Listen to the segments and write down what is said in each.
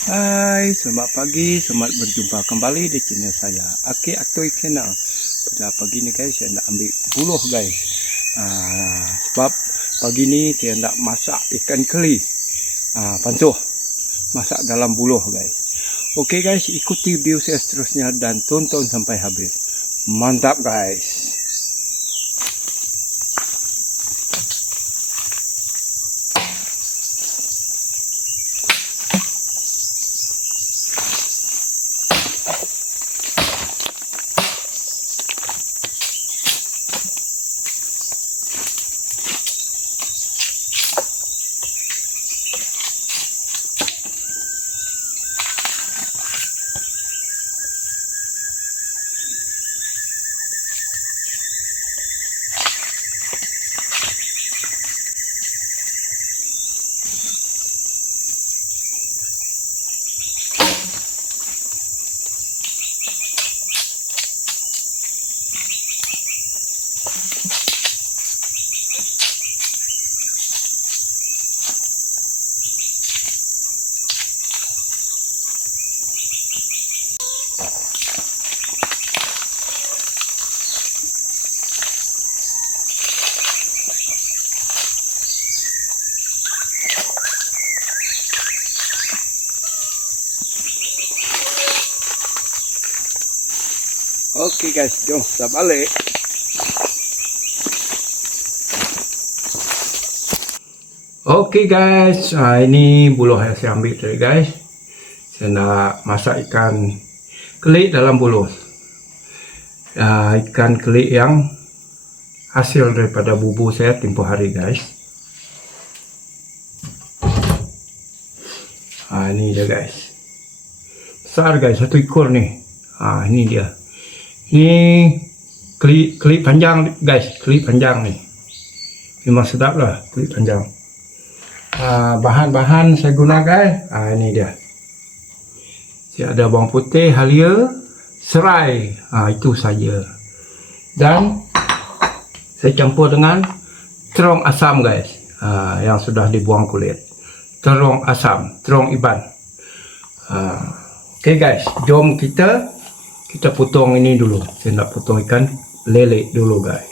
Hai, selamat pagi, selamat berjumpa kembali di channel saya, Aki Atoy Channel. Pada pagi ni guys, saya nak ambil buluh guys. Sebab pagi ni saya nak masak ikan keli, pansuh, masak dalam buluh guys. Okey guys, ikuti video saya seterusnya dan tonton sampai habis. Mantap guys. Okey guys, jom kita balik. Okey guys, ini buluh yang saya ambil tadi guys. Saya nak masak ikan kelik dalam buluh. Ikan kelik yang hasil daripada bubu saya tempoh hari guys. Ini dia guys. Besar guys, satu ekor nih. Ini dia. Ini kelik panjang guys, kelik panjang nih. Memang sedap lah kelik panjang. Bahan-bahan saya guna guys, ini dia. Saya ada bawang putih, halia, serai, itu saja. Dan saya campur dengan terong asam guys, yang sudah dibuang kulit. Terong asam, terong iban. Okey guys, jom kita potong ini dulu. Saya nak potong ikan lele dulu guys.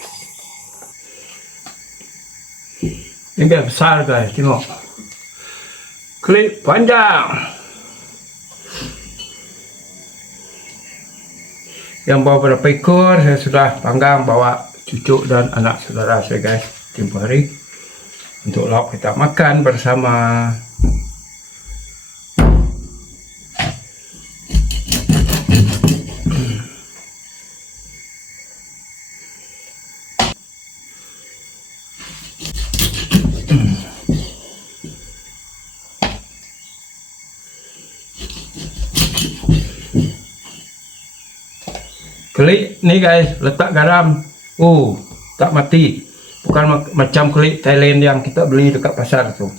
Ini guys, besar guys, tengok. Kelik panjang. Yang bawa berapa ekor, saya sudah panggang bawa cucuk dan anak saudara saya guys, tempoh hari. Untuk lauk kita makan bersama. Kelik ni guys, letak garam. Tak mati. Bukan macam kelik Thailand yang kita beli dekat pasar tu.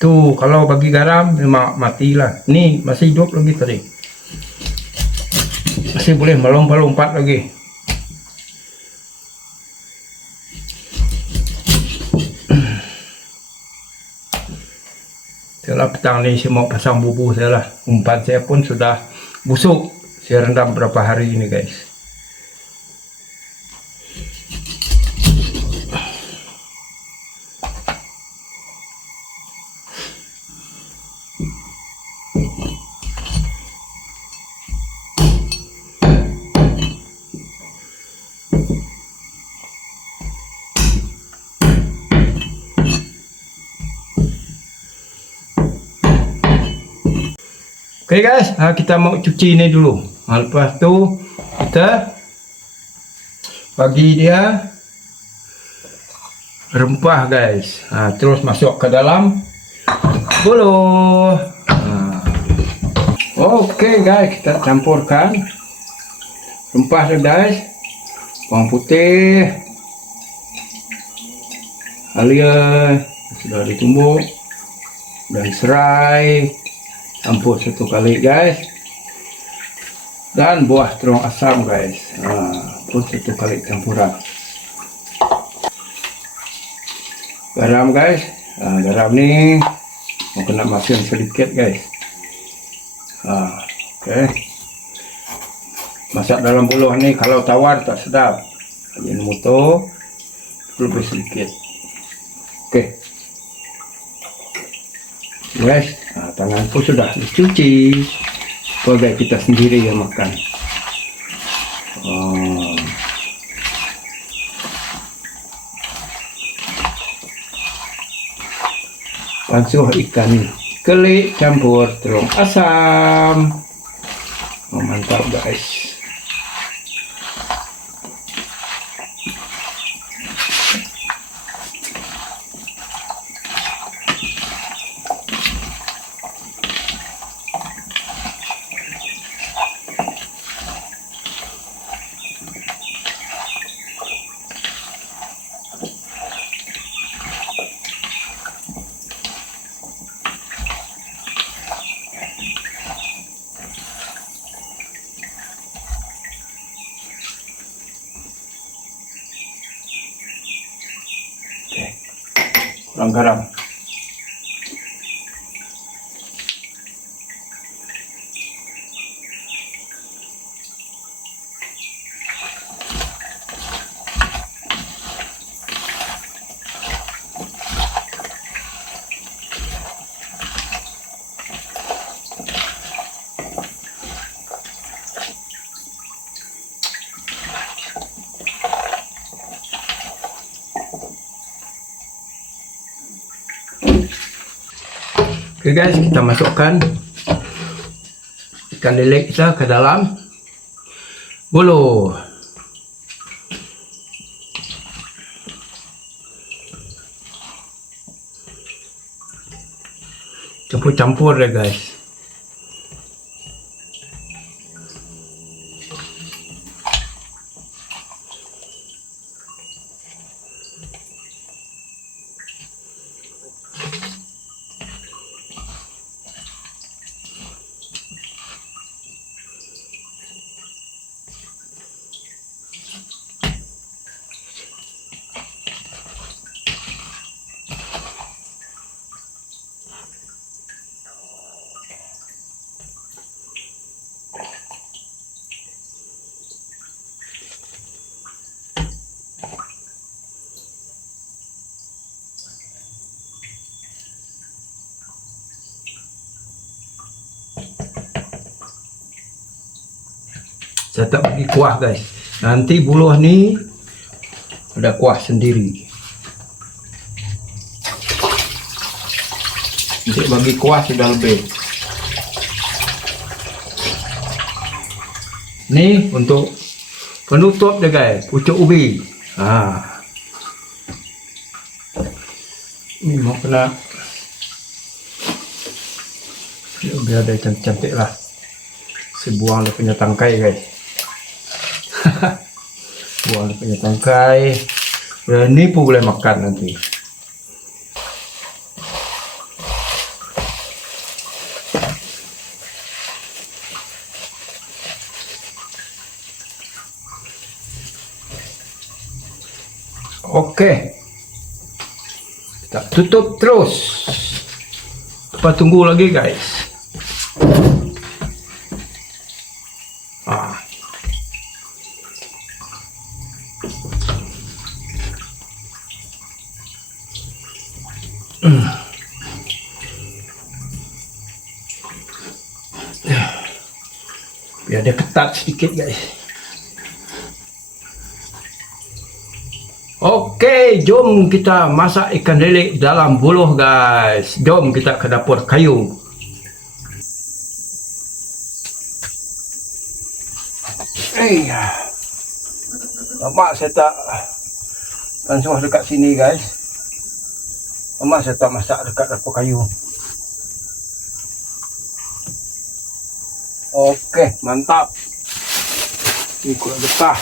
Tu kalau bagi garam memang matilah. Ni masih hidup lagi tadi. Masih boleh melompat-lompat lagi. Setelah petang ni saya mau pasang bubu saya lah. Umpan saya pun sudah busuk. Saya rendam berapa hari ini guys. Oke guys, kita mau cuci ini dulu. Lepas tu kita bagi dia rempah guys. Terus masuk ke dalam buluh. Oke guys, kita campurkan rempah guys. Bawang putih, halia sudah ditumbuk, dan serai. Campur satu kali guys, dan buah terong asam guys, pun satu kali campuran. Garam guys, garam ni mau kena makan sedikit guys. Okey. Masak dalam buluh ni kalau tawar tak sedap. Ajinomoto lebih sedikit. Okey. Guys, tangan pun sudah dicuci. Sebagai kita sendiri yang makan. Pansuh ikan kelik campur terung asam. Mantap guys. Kurang garam. Oke guys, kita masukkan ikan lele kita ke dalam buluh. Campur-campur ya guys. Saya tak bagi kuah guys. Nanti buluh ni ada kuah sendiri. Nanti bagi kuah sudah lebih. Ni untuk penutup dia guys, pucuk ubi. Ni mau kena biar dia cantik-cantik lah. Saya buang dia punya tangkai guys. Buang dia punya tangkai. Dan ni pun boleh makan nanti. Okey. Kita tutup terus. Kita tunggu lagi guys. Biar dia ketat sedikit guys. Okey, jom kita masak ikan lele dalam buluh guys. Jom kita ke dapur kayu. Nampak saya tak pansuh dekat sini guys. Nampak saya tak masak dekat dapur kayu. Okey, mantap. Ini kurang getah.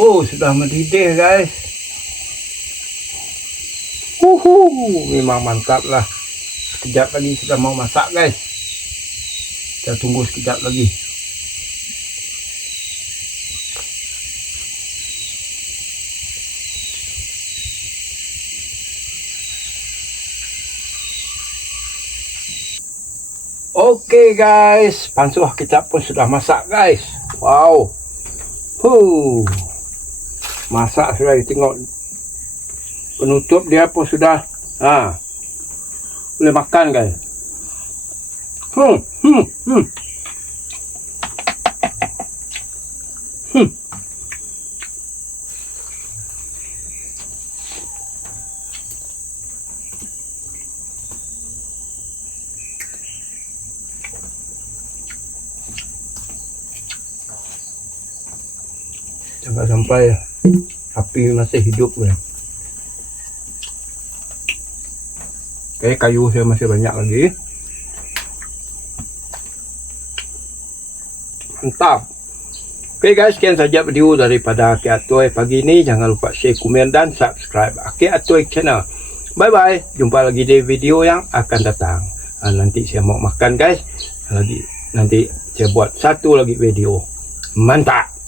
Oh, sudah mendidih guys. Memang mantap lah. Sekejap lagi sudah mau masak guys. Kita tunggu sekejap lagi. Oke guys, pansuh kecap pun sudah masak guys. Wow. Masak sudah, tengok penutup dia pun sudah. Boleh makan guys. Jangan sampai api masih hidup ya. Oke, kayu saya masih banyak lagi. Mantap. Oke guys, sekian saja video daripada Aki Atoy pagi ini. Jangan lupa share, komen dan subscribe Aki Atoy channel. Bye bye. Jumpa lagi di video yang akan datang. Nanti saya mau makan guys. Nanti saya buat satu lagi video. Mantap.